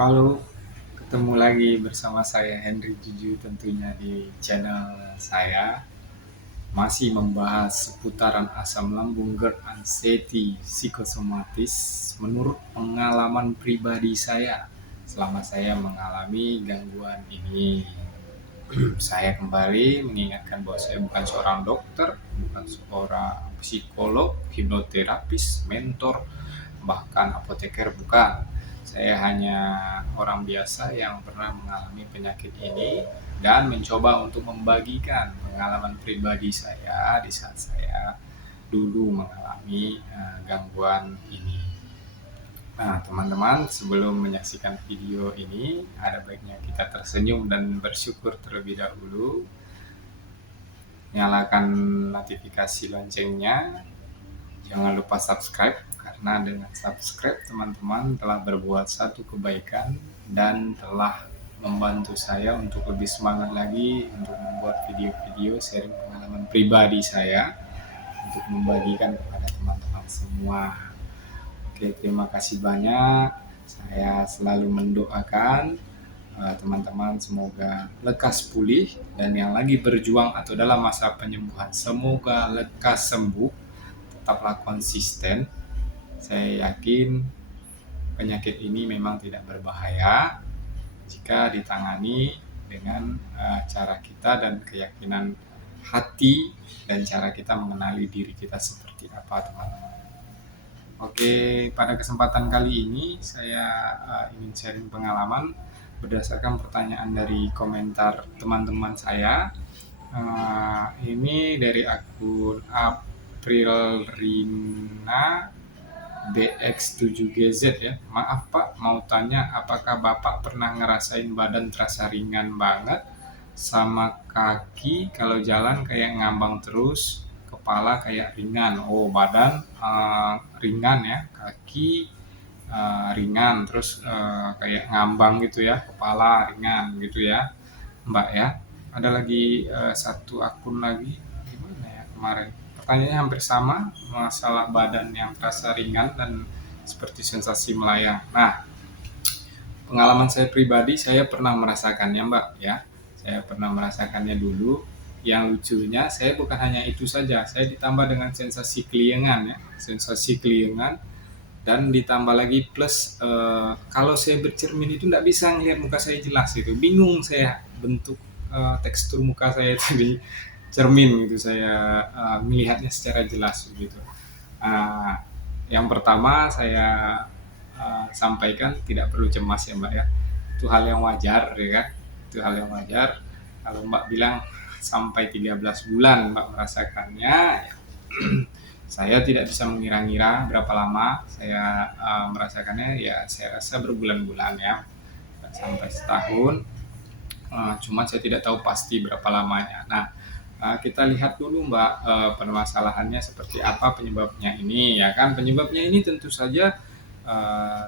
Halo, ketemu lagi bersama saya Henry Juju tentunya di channel saya. Masih membahas seputaran asam lambung GERD anxiety psikosomatis menurut pengalaman pribadi saya selama saya mengalami gangguan ini. Saya kembali mengingatkan bahwa saya bukan seorang dokter, bukan seorang psikolog, hipnoterapis, mentor, bahkan apoteker bukan. Saya hanya orang biasa yang pernah mengalami penyakit ini dan mencoba untuk membagikan pengalaman pribadi saya di saat saya dulu mengalami gangguan ini. Nah, teman-teman, sebelum menyaksikan video ini, ada baiknya kita tersenyum dan bersyukur terlebih dahulu. Nyalakan notifikasi loncengnya. Jangan lupa subscribe, karena dengan subscribe teman-teman telah berbuat satu kebaikan dan telah membantu saya untuk lebih semangat lagi untuk membuat video-video sharing pengalaman pribadi saya untuk membagikan kepada teman-teman semua. Oke, terima kasih banyak. Saya selalu mendoakan teman-teman semoga lekas pulih, dan yang lagi berjuang atau dalam masa penyembuhan semoga lekas sembuh. Tetaplah konsisten. Saya yakin penyakit ini memang tidak berbahaya jika ditangani dengan cara kita dan keyakinan hati dan cara kita mengenali diri kita seperti apa, teman-teman. Oke, pada kesempatan kali ini saya ingin sharing pengalaman berdasarkan pertanyaan dari komentar teman-teman saya. Ini dari akun April Rina DX7GZ ya. Maaf Pak, mau tanya apakah Bapak pernah ngerasain badan terasa ringan banget sama kaki kalau jalan kayak ngambang terus, kepala kayak ringan. Oh, badan ringan ya, kaki ringan, terus kayak ngambang gitu ya, kepala ringan gitu ya, Mbak ya. Ada lagi satu akun lagi, gimana ya kemarin? Pertanyaannya hampir sama, masalah badan yang terasa ringan dan seperti sensasi melayang. Nah, pengalaman saya pribadi, saya pernah merasakannya, Mbak ya. Saya pernah merasakannya dulu. Yang lucunya, saya bukan hanya itu saja, saya ditambah dengan sensasi keliengan ya, sensasi keliengan, dan ditambah lagi plus kalau saya bercermin itu nggak bisa ngelihat muka saya jelas, itu bingung saya bentuk tekstur muka saya tadi cermin gitu, saya melihatnya secara jelas gitu. Uh, yang pertama saya sampaikan, tidak perlu cemas ya Mbak ya, itu hal yang wajar ya kan, itu hal yang wajar. Kalau Mbak bilang sampai 13 bulan Mbak merasakannya ya, saya tidak bisa mengira-ngira berapa lama saya merasakannya, ya saya rasa berbulan-bulan ya, sampai setahun. Cuma saya tidak tahu pasti berapa lamanya. Nah, kita lihat dulu Mbak, permasalahannya seperti apa penyebabnya ini ya kan. Penyebabnya ini tentu saja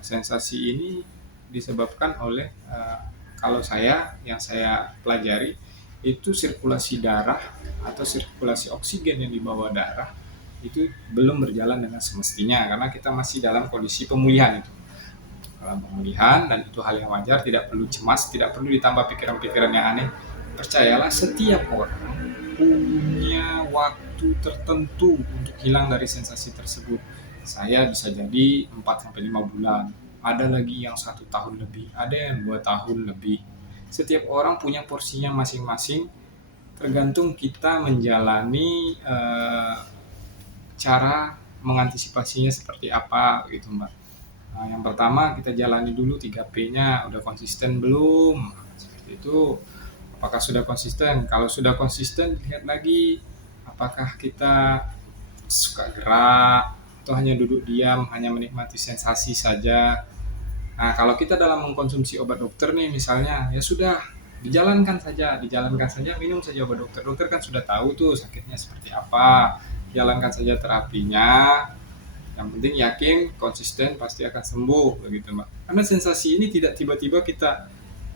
sensasi ini disebabkan oleh kalau yang saya pelajari itu sirkulasi darah atau sirkulasi oksigen yang dibawa darah itu belum berjalan dengan semestinya, karena kita masih dalam kondisi pemulihan itu, dalam pemulihan, dan itu hal yang wajar, tidak perlu cemas, tidak perlu ditambah pikiran-pikiran yang aneh. Percayalah, setiap orang punya waktu tertentu untuk hilang dari sensasi tersebut. Saya bisa jadi 4-5 bulan, ada lagi yang 1 tahun lebih, ada yang 2 tahun lebih. Setiap orang punya porsinya masing-masing, tergantung kita menjalani cara mengantisipasinya seperti apa gitu Mbak. Nah, yang pertama kita jalani dulu 3P-nya, udah konsisten belum? Seperti itu. Apakah sudah konsisten? Kalau sudah konsisten, lihat lagi apakah kita suka gerak atau hanya duduk diam, hanya menikmati sensasi saja. Nah, kalau kita dalam mengkonsumsi obat dokter nih misalnya, ya sudah, dijalankan saja, minum saja obat dokter. Dokter kan sudah tahu tuh sakitnya seperti apa. Jalankan saja terapinya, yang penting yakin, konsisten, pasti akan sembuh begitu Mbak. Karena sensasi ini tidak tiba-tiba kita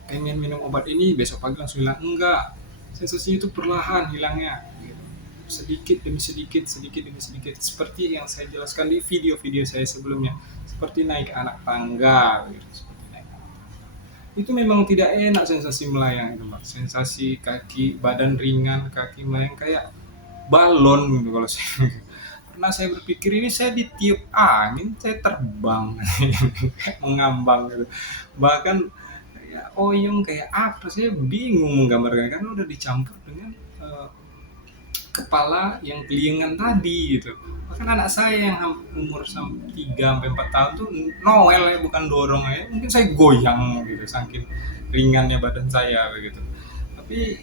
pengen minum obat ini besok pagi langsung hilang, enggak. Sensasinya itu perlahan hilangnya, gitu. Sedikit demi sedikit, sedikit demi sedikit. Seperti yang saya jelaskan di video-video saya sebelumnya, seperti naik anak tangga, gitu. Seperti naik anak tangga. itu memang tidak enak sensasi melayang itu Mbak. Sensasi kaki badan ringan, kaki melayang kayak balon gitu kalau saya. Pernah saya berpikir ini saya ditiup angin, saya terbang kayak mengambang gitu. Bahkan ya oyong kayak apa saya bingung menggambarkan karena udah dicampur dengan kepala yang kelingan tadi gitu. Bahkan anak saya yang umur 3 sampai 4 tahun tuh Noel ya, bukan dorong ya. Mungkin saya goyang gitu saking ringannya badan saya begitu. Tapi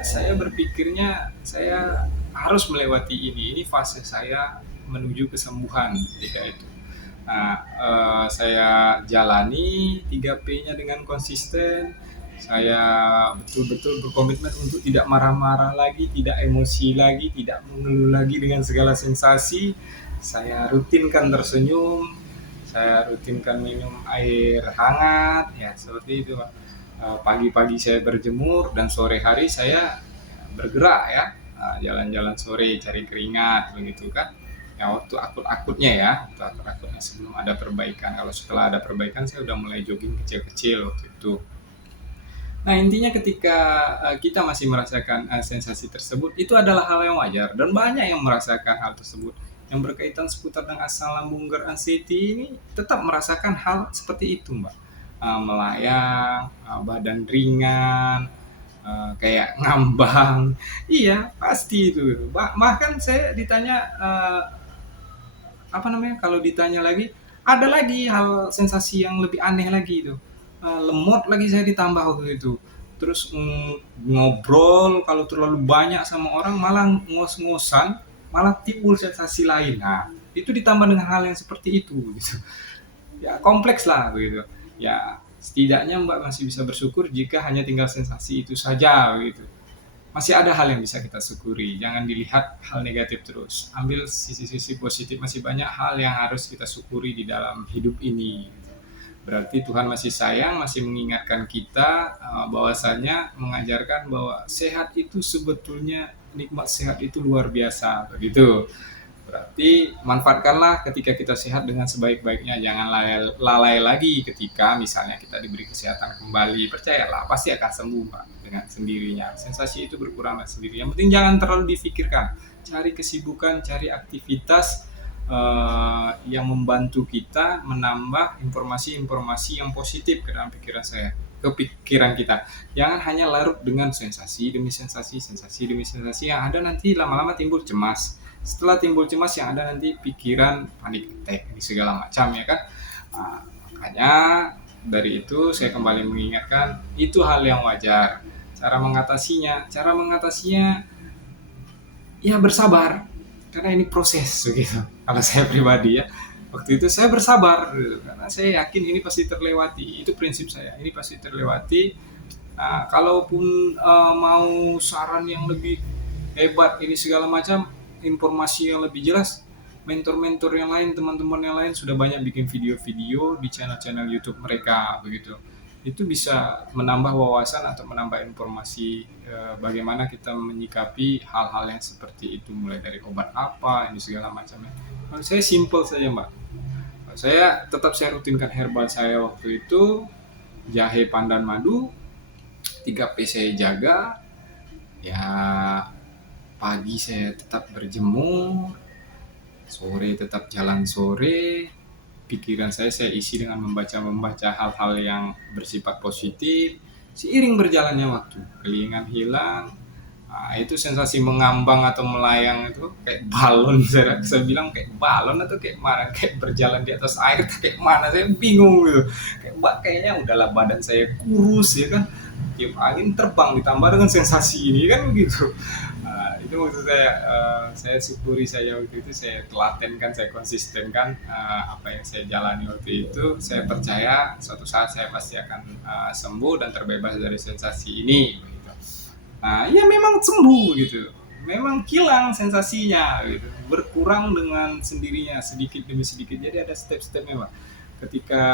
saya berpikirnya saya harus melewati ini. Ini fase saya menuju kesembuhan ketika itu. Nah, saya jalani 3P-nya dengan konsisten. Saya betul-betul berkomitmen untuk tidak marah-marah lagi, tidak emosi lagi, tidak mengeluh lagi dengan segala sensasi. Saya rutinkan tersenyum, saya rutinkan minum air hangat, ya seperti itu Pak. Pagi-pagi saya berjemur dan sore hari saya bergerak ya, jalan-jalan sore cari keringat begitu kan. Ya waktu akut-akutnya ya, waktu akut-akutnya sebelum ada perbaikan. Kalau setelah ada perbaikan saya udah mulai jogging kecil-kecil waktu itu. Nah, intinya ketika kita masih merasakan sensasi tersebut, itu adalah hal yang wajar dan banyak yang merasakan hal tersebut. Yang berkaitan seputar dengan asam lambung anxiety ini tetap merasakan hal seperti itu, Mbak. Melayang, badan ringan, kayak ngambang. Iya, pasti itu. Bahkan saya ditanya apa namanya? Kalau ditanya lagi, ada lagi hal sensasi yang lebih aneh lagi itu. Lemot lagi saya ditambah waktu itu. Terus ngobrol kalau terlalu banyak sama orang malah ngos-ngosan, malah timbul sensasi lain. Nah, itu ditambah dengan hal yang seperti itu gitu. Ya kompleks lah begitu. Ya setidaknya Mbak masih bisa bersyukur jika hanya tinggal sensasi itu saja gitu. Masih ada hal yang bisa kita syukuri. Jangan dilihat hal negatif terus. Ambil sisi-sisi positif. Masih banyak hal yang harus kita syukuri di dalam hidup ini. Berarti Tuhan masih sayang, masih mengingatkan kita bahwasanya mengajarkan bahwa sehat itu sebetulnya nikmat sehat itu luar biasa begitu. Berarti manfaatkanlah ketika kita sehat dengan sebaik-baiknya. Jangan lalai lagi ketika misalnya kita diberi kesehatan kembali. Percayalah, pasti akan sembuh Pak dengan sendirinya. Sensasi itu berkurang dengan sendiri. Yang penting jangan terlalu difikirkan. Cari kesibukan, cari aktivitas yang membantu kita menambah informasi-informasi yang positif ke dalam pikiran saya, ke pikiran kita. Jangan hanya larut dengan sensasi demi sensasi, sensasi demi sensasi yang ada nanti lama-lama timbul cemas. Setelah timbul cemas yang ada nanti pikiran panik attack segala macam ya kan. Nah, makanya dari itu saya kembali mengingatkan itu hal yang wajar. Cara mengatasinya ya bersabar karena ini proses begitu. Kalau saya pribadi ya waktu itu saya bersabar gitu, karena saya yakin ini pasti terlewati. Itu prinsip saya, ini pasti terlewati. Nah, kalaupun mau saran yang lebih hebat ini segala macam, informasi yang lebih jelas, mentor-mentor yang lain, teman-teman yang lain sudah banyak bikin video-video di channel-channel YouTube mereka begitu. Itu bisa menambah wawasan atau menambah informasi bagaimana kita menyikapi hal-hal yang seperti itu, mulai dari obat apa ini segala macamnya. Kalau saya simple saja Mbak. Saya rutinkan herbal saya waktu itu, jahe pandan madu, 3P saya jaga, ya pagi saya tetap berjemur, sore tetap jalan sore, pikiran saya isi dengan membaca hal-hal yang bersifat positif. Seiring berjalannya waktu, kelingan hilang. Nah, itu sensasi mengambang atau melayang itu kayak balon. Saya bilang kayak balon atau kayak mana, kayak berjalan di atas air kayak mana, saya bingung gitu. Kayak Mbak, kayaknya udahlah badan saya kurus ya kan, tiup angin terbang ditambah dengan sensasi ini kan begitu. Itu maksud saya syukuri saya waktu itu, saya telatenkan, saya konsistenkan apa yang saya jalani waktu itu. Saya percaya suatu saat saya pasti akan sembuh dan terbebas dari sensasi ini gitu. Nah ya memang sembuh gitu, memang hilang sensasinya gitu, berkurang dengan sendirinya sedikit demi sedikit. Jadi ada step-stepnya Pak. Ketika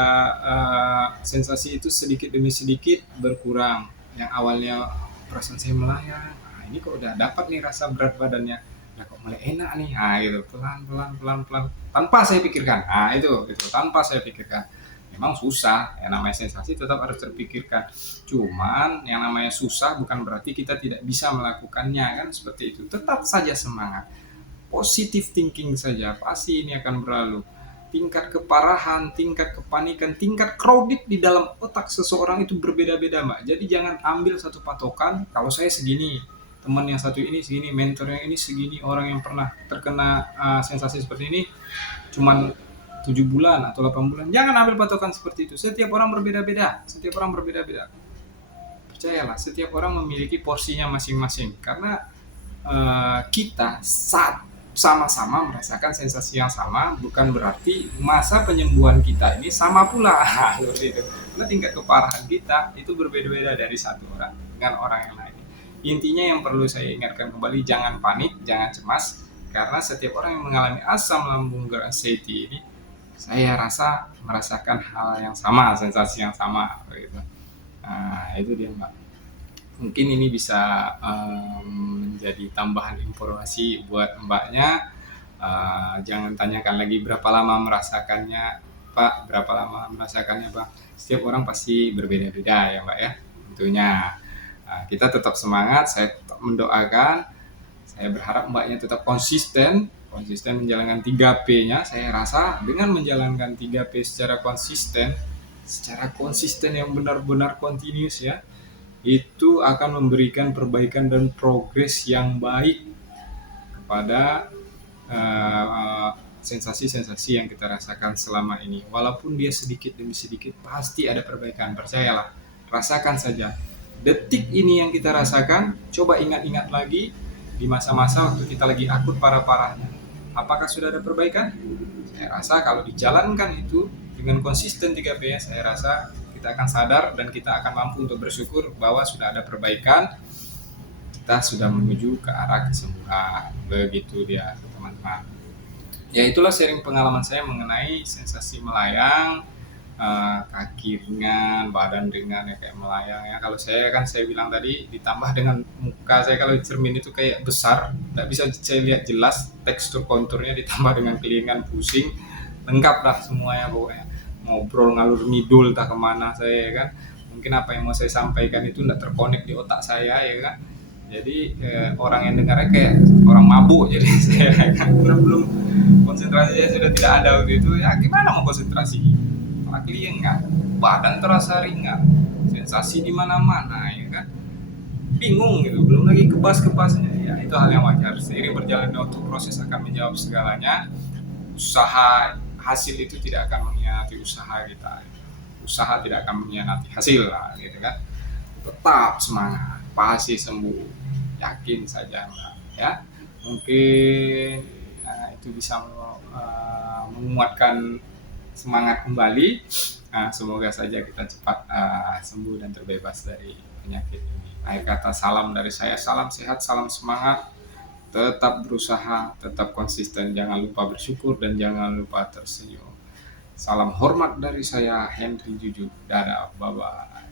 sensasi itu sedikit demi sedikit berkurang, yang awalnya perasaan saya melayang, ini kok udah dapat nih rasa berat badannya, ya kok mulai enak nih, gitu, pelan pelan tanpa saya pikirkan, itu tanpa saya pikirkan, ya memang susah, yang namanya sensasi tetap harus terpikirkan. Cuman yang namanya susah bukan berarti kita tidak bisa melakukannya kan, seperti itu. Tetap saja semangat, positive thinking saja, pasti ini akan berlalu. Tingkat keparahan, tingkat kepanikan, tingkat crowded di dalam otak seseorang itu berbeda-beda, Mbak. Jadi jangan ambil satu patokan, kalau saya segini, teman yang satu ini segini, mentor yang ini segini, orang yang pernah terkena sensasi seperti ini cuman 7 bulan atau 8 bulan. Jangan ambil patokan seperti itu. Setiap orang berbeda-beda. Setiap orang berbeda-beda. Percayalah, setiap orang memiliki porsinya masing-masing. Karena kita saat sama-sama merasakan sensasi yang sama, bukan berarti masa penyembuhan kita ini sama pula. Seperti itu. Karena tingkat keparahan kita itu berbeda-beda dari satu orang dengan orang yang lain. Intinya yang perlu saya ingatkan kembali, jangan panik, jangan cemas, karena setiap orang yang mengalami asam lambung anxiety ini, saya rasa merasakan hal yang sama, sensasi yang sama, gitu. Nah, itu dia, Mbak. Mungkin ini bisa menjadi tambahan informasi buat Mbaknya. Jangan tanyakan lagi berapa lama merasakannya, Pak, berapa lama merasakannya, Bang. Setiap orang pasti berbeda-beda ya, Mbak ya, tentunya. Kita tetap semangat, saya tetap mendoakan, saya berharap Mbaknya tetap konsisten menjalankan 3P-nya. Saya rasa dengan menjalankan 3P secara konsisten yang benar-benar continuous ya, itu akan memberikan perbaikan dan progres yang baik kepada sensasi-sensasi yang kita rasakan selama ini. Walaupun dia sedikit demi sedikit, pasti ada perbaikan, percayalah. Rasakan saja. Detik ini yang kita rasakan, coba ingat-ingat lagi di masa-masa waktu kita lagi akut parah-parahnya. Apakah sudah ada perbaikan? Saya rasa kalau dijalankan itu dengan konsisten 3P, saya rasa kita akan sadar dan kita akan mampu untuk bersyukur bahwa sudah ada perbaikan, kita sudah menuju ke arah kesembuhan. Begitu dia, teman-teman. Ya, itulah sharing pengalaman saya mengenai sensasi melayang, kaki ringan, badan ringan ya kayak melayang ya. Kalau saya kan saya bilang tadi, ditambah dengan muka saya kalau cermin itu kayak besar, tidak bisa saya lihat jelas tekstur konturnya, ditambah dengan kelingan pusing, lengkap lah semuanya pokoknya. Ngobrol ngalur ngidul tak kemana saya ya kan. Mungkin apa yang mau saya sampaikan itu tidak terkonek di otak saya ya kan. Jadi orang yang dengarnya kayak orang mabuk, jadi saya kan belum konsentrasi saya sudah tidak ada waktu itu ya, gimana mau konsentrasi, lagi enggak, badan terasa ringan, sensasi di mana-mana ya kan, bingung gitu, belum lagi kebas-kebasnya ya, itu hal yang wajar. Seiring berjalannya waktu, proses akan menjawab segalanya. Usaha hasil itu tidak akan mengkhianati usaha kita, usaha tidak akan mengkhianati hasil lah gitu kan. Tetap semangat, pasti sembuh, yakin saja Mbak ya. Mungkin itu bisa menguatkan semangat kembali. Semoga saja kita cepat sembuh dan terbebas dari penyakit ini. Akhir kata, salam dari saya, salam sehat, salam semangat, tetap berusaha, tetap konsisten, jangan lupa bersyukur dan jangan lupa tersenyum. Salam hormat dari saya, Henry Juju. Dadah, bye-bye.